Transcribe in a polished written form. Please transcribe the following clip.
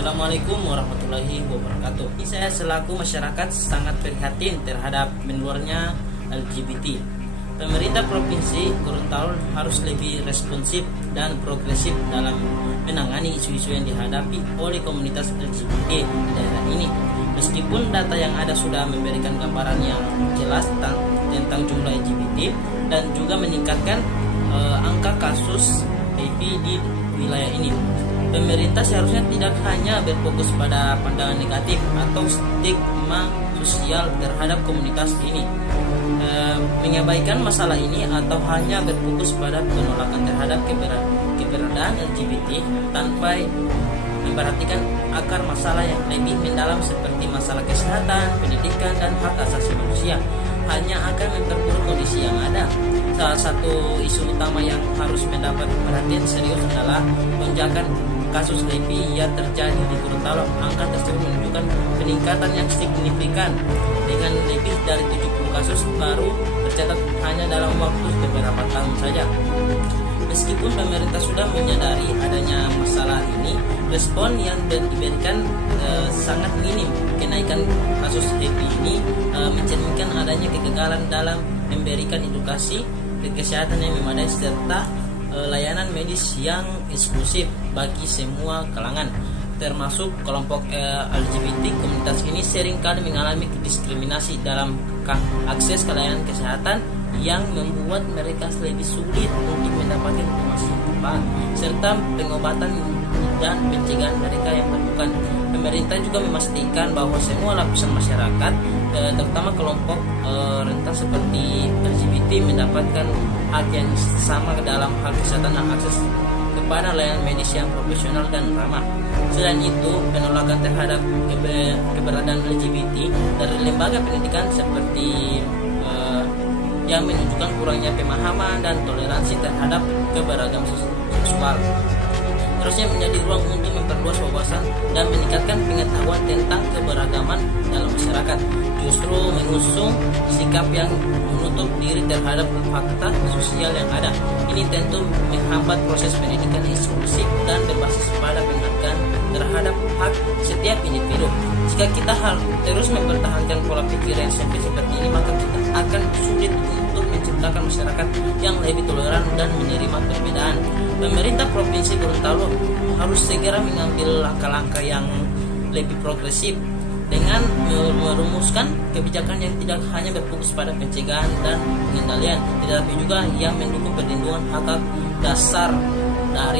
Assalamualaikum warahmatullahi wabarakatuh. Saya selaku masyarakat sangat prihatin terhadap menyeluarnya LGBT. Pemerintah Provinsi Gorontalo harus lebih responsif dan progresif dalam menangani isu-isu yang dihadapi oleh komunitas LGBT di daerah ini. Meskipun data yang ada sudah memberikan gambaran yang jelas tentang jumlah LGBT dan juga meningkatkan angka kasus HIV di wilayah ini. Pemerintah seharusnya tidak hanya berfokus pada pandangan negatif atau stigma sosial terhadap komunitas ini, mengabaikan masalah ini atau hanya berfokus pada penolakan terhadap keberadaan LGBT tanpa memperhatikan akar masalah yang lebih mendalam seperti masalah kesehatan, pendidikan, dan hak asasi manusia, hanya akan memperburuk kondisi yang ada. Salah satu isu utama yang harus mendapat perhatian serius adalah lonjakan kasus HIV yang terjadi di Gorontalo. Angka tersebut menunjukkan peningkatan yang signifikan dengan lebih dari 70 kasus baru tercatat hanya dalam waktu beberapa tahun saja. Meskipun pemerintah sudah menyadari adanya masalah ini, respon yang diberikan sangat minim. Kenaikan kasus HIV ini mencerminkan adanya kegagalan dalam memberikan edukasi dan kesehatan yang memadai serta layanan medis yang eksklusif bagi semua kalangan, termasuk kelompok LGBT. Komunitas ini seringkali mengalami diskriminasi dalam akses ke layanan kesehatan yang membuat mereka lebih sulit untuk mendapatkan informasi yang tepat serta pengobatan dan pencegahan mereka yang bukan. Pemerintah juga memastikan bahwa semua lapisan masyarakat, terutama kelompok rentan seperti LGBT, mendapatkan hak yang sama dalam hal kesehatan dan akses kepada layanan medis yang profesional dan ramah. Selain itu, penolakan terhadap keberadaan LGBT dari lembaga pendidikan seperti yang menunjukkan kurangnya pemahaman dan toleransi terhadap keberagaman seksual terusnya menjadi ruang untuk memperluas wawasan dan meningkatkan pengetahuan tentang keberagaman dalam masyarakat. Justru mengusung sikap yang menutup diri terhadap fakta sosial yang ada. Ini tentu menghambat proses pendidikan inklusif dan berbasis pada penghargaan terhadap hak setiap individu. Jika kita terus mempertahankan pola pikir yang sempit seperti ini, maka kita akan sulit untuk menciptakan masyarakat yang lebih toleran dan menerima perbedaan. Pemerintah Provinsi Gorontalo harus segera mengambil langkah-langkah yang lebih progresif dengan merumuskan kebijakan yang tidak hanya berfokus pada pencegahan dan pengendalian, tetapi juga yang mendukung perlindungan hak dasar dari